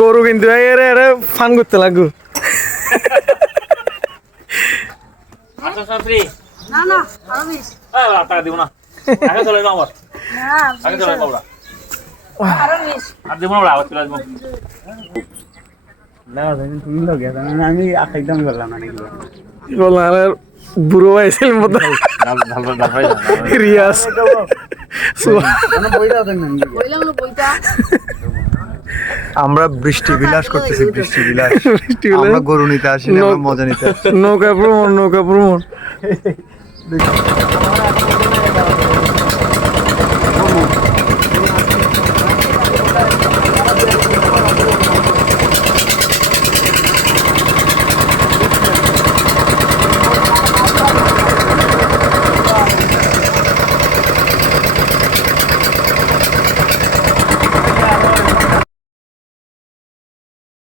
গরু কিন্তু এরে এরে ফান করতে লাগু। আচ্ছা সফরি না না আরো 20 টাকা দিব না আগে চলে যাও আমার না আগে চলে যাও আরো 20 আর দিব না আবার চলে আসবো আমি একদম বললাম না এগুলো বললাম আর বুড়ো আইছিল মতো রিয়াজ বইলাম না বইটা আমরা বৃষ্টি বিলাস করতেছি বৃষ্টি বিলাস বৃষ্টি বিলাস। আমরা গরু নিতে আসি না আমরা মজা নিতে আসি নৌকা ভ্রমণ